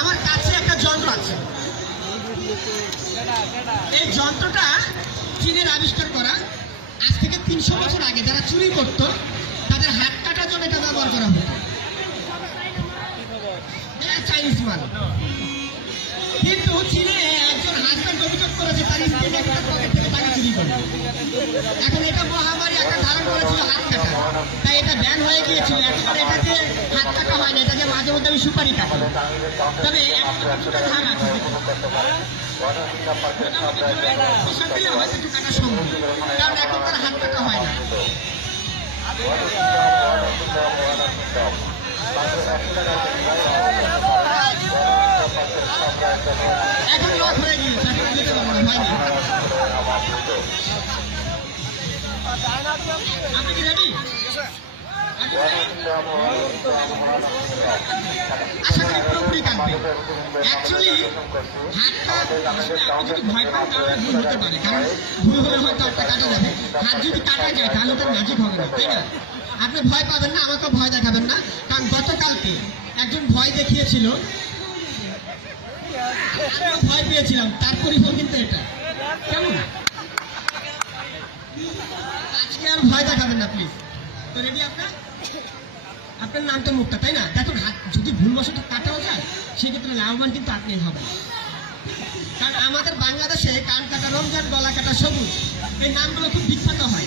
আমার কাছে একটা যন্ত্র আছে। এই যন্ত্রটা চীনের আবিষ্কার করা। আজ থেকে 300 বছর আগে যারা চুরি করত তাদের হাত কাটার জন্য এটা ব্যবহার করা হতো। চাইনিজ মাল। কিন্তু চীনে একজন হাজব্যান্ড অভিযোগ করেছে তার স্ত্রী নাকি তার পকেট থেকে টাকা চুরি করে। এখন এটা মহামারী একটা ধারণ করেছিল হাত কাটা, তাই এটা ব্যান হয়ে গিয়েছিল। এখন এটাতে হাত কাটা হয় না, এটাকে মাঝে মধ্যে আমি সুপারি কাটি। তবে কিছুটা ধার আছে, হয়তো একটু কাটা সম্ভব, কারণ এখন তার হাত কাটা হয় না। এখন লক হয়ে গিয়েছে, এখন যেতে পারবো না, ভয় নেই। আপনি কি রেডি? আশা করি পুরোপুরি কাটবে। অ্যাকচুয়ালি হাতটা আপনি যদি ভয় পান তাহলে ভুল হতে পারে, কারণ ভুল হলে হয়তো আপনার কাটা যাবে। হাত যদি কাটা যায় তাহলে তার ম্যাজিক হবে না, তাই না? আপনি ভয় পাবেন না, আমাকেও ভয় দেখাবেন না, কারণ গতকালকে একজন ভয় দেখিয়েছিল, আমিও ভয় পেয়েছিলাম, তার পরিফল কিন্তু এটা। কেমন? আজকে আর ভয় দেখাবেন না প্লিজ। তো রেডি আপনার? আপনার নামটা মুখটা, তাই না? দেখুন হাত যদি ভুলবশত কাটাও যায় সেক্ষেত্রে লাভবান কিন্তু আপনি হবেন, কারণ আমাদের বাংলাদেশে কান কাটা রমজান, গলা কাটা সবুজ, এই নামগুলো খুব বিখ্যাত হয়।